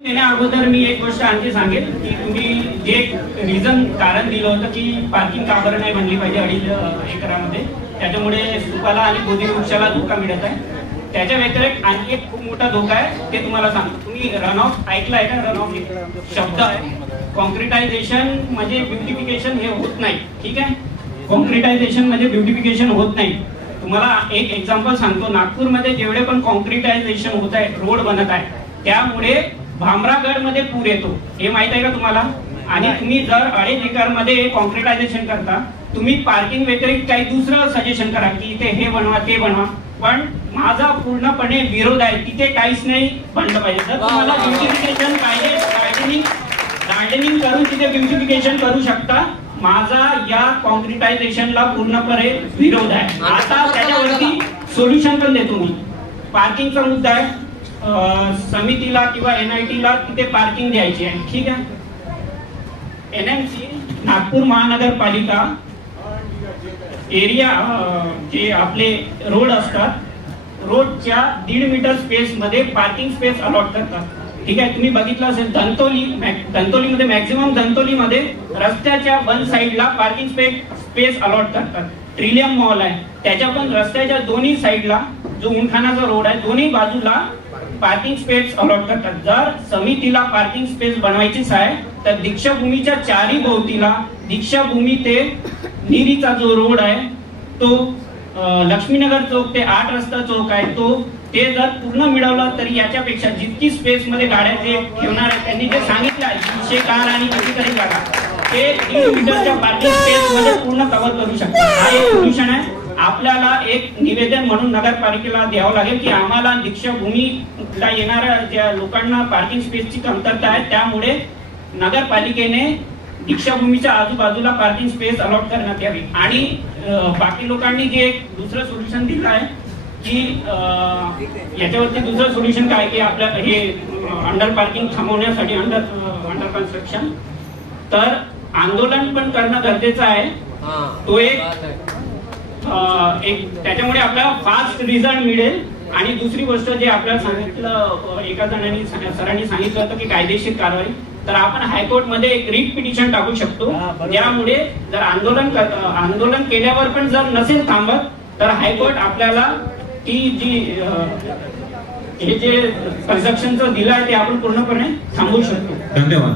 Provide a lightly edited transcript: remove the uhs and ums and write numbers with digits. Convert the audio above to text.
येण्या अगोदर मी एक गोष्ट आणखी सांगेल की तुम्ही जे रिझन कारण दिलं होतं की पार्किंग का बरं नाही बनली पाहिजे 2.5 एकरामध्ये, त्याच्यामुळे स्तूपाला आणि बोधी वृक्षाला धोका मिळत आहे. त्याच्या व्यतिरिक्त आणखी एक खूप मोठा धोका आहे ते तुम्हाला सांगतो. तुम्ही रन ऑफ ऐकलाय का? रन ऑफ शब्द आहे. कॉन्क्रिटायझेशन म्हणजे ब्युटिफिकेशन हे होत नाही. ठीक आहे, कॉन्क्रिटायझेशन म्हणजे ब्युटिफिकेशन होत नाही. तुम्हाला एक एक्झाम्पल सांगतो. नागपूरमध्ये जेवढे पण कॉन्क्रिटायझेशन होत आहे, रोड बनत आहे, त्यामुळे भामरागड मध्ये पूर येतो. हे माहित आहे का तुम्हाला? आणि तुम्ही जर 2.5 एकर मध्ये कॉन्क्रिटायझेशन करता, तुम्ही पार्किंग व्यतिरिक्त काही दुसरं सजेशन करा की इथे हे बनवा ते बनवा, पण माझा पूर्णपणे विरोध आहे. तिथे काहीच नाही बनलं पाहिजे. जर तुम्हाला ब्युटिफिकेशन पाहिजे, गार्डनिंग करून तिथे ब्युटिफिकेशन करू शकता. माझा या कॉन्क्रिटायझेशनला पूर्णपणे विरोध आहे. आता त्याच्यावरती सोल्युशन पण देतो मी. पार्किंगचा मुद्दा आहे. समितीला किंवा NIT ला तिथे पार्किंग द्यायची आहे. ठीक आहे. NMC नागपूर महानगरपालिका एरिया जे आपले रोड असतात, रोडच्या 1.5 मीटर स्पेस मध्ये पार्किंग स्पेस अलॉट करतात. ठीक आहे, तुम्ही बघितलं असेल धंतोलीमध्ये मॅक्झिमम धंतोलीमध्ये रस्त्याच्या वन साइडला पार्किंग स्पेस अलॉट करतात. ट्रिलियम मॉल आहे, त्याच्या पण रस्त्याच्या दोन्ही साइडला जो उंठाणाचा रोड आहे, दोन्ही बाजूला पार्किंग स्पेस अलॉट करतात. जर समितीला पार्किंग स्पेस बनवायचीच आहे तर दीक्षाभूमीच्या चारी भोवतीला, दीक्षाभूमी ते निरीचा जो रोड आहे तो, लक्ष्मीनगर चौक ते 8 रस्ता चौक आहे तो, ते जर पूर्ण मिळवलं तर याच्यापेक्षा जितकी स्पेस मध्ये गाड्या जे ठेवणार आहेत त्यांनी जे सांगितलं आहे 200 कार आणि कितीतरी गाड्या, ते 1.5 मीटरच्या पार्किंग स्पेस मध्ये पूर्ण कव्हर करू शकतात. हा एक सोल्युशन आहे. आपल्याला एक निवेदन म्हणून नगरपालिकेला द्यावं लागेल की आम्हाला दीक्षाभूमीला येणाऱ्या ज्या लोकांना पार्किंग स्पेसची कमतरता आहे, त्यामुळे नगरपालिकेने दीक्षाभूमीच्या आजूबाजूला पार्किंग स्पेस अलॉट करण्यात यावी. आणि बाकी लोकांनी जे एक दुसरं सोल्युशन दिलं आहे की याच्यावरती दुसरं सोल्युशन काय की आपल्या हे अंडर पार्किंग थांबवण्यासाठी अंडर कन्स्ट्रक्शन, तर आंदोलन पण करणं गरजेचं आहे. तो एक त्याच्यामुळे आपल्याला फास्ट रिझल्ट मिळेल. आणि दुसरी गोष्ट जे आपल्याला सांगितलं, एका जणांनी सरांनी सांगितलं होतं की कायदेशीर कारवाई, तर आपण हायकोर्ट मध्ये एक रिट पिटिशन टाकू शकतो. ज्यामुळे जर आंदोलन केल्यावर पण जर नसेल थांबत तर हायकोर्ट आपल्याला ती जी हे जे कन्स्ट्रक्शनचं दिलं आहे ते आपण पूर्णपणे थांबवू शकतो. धन्यवाद.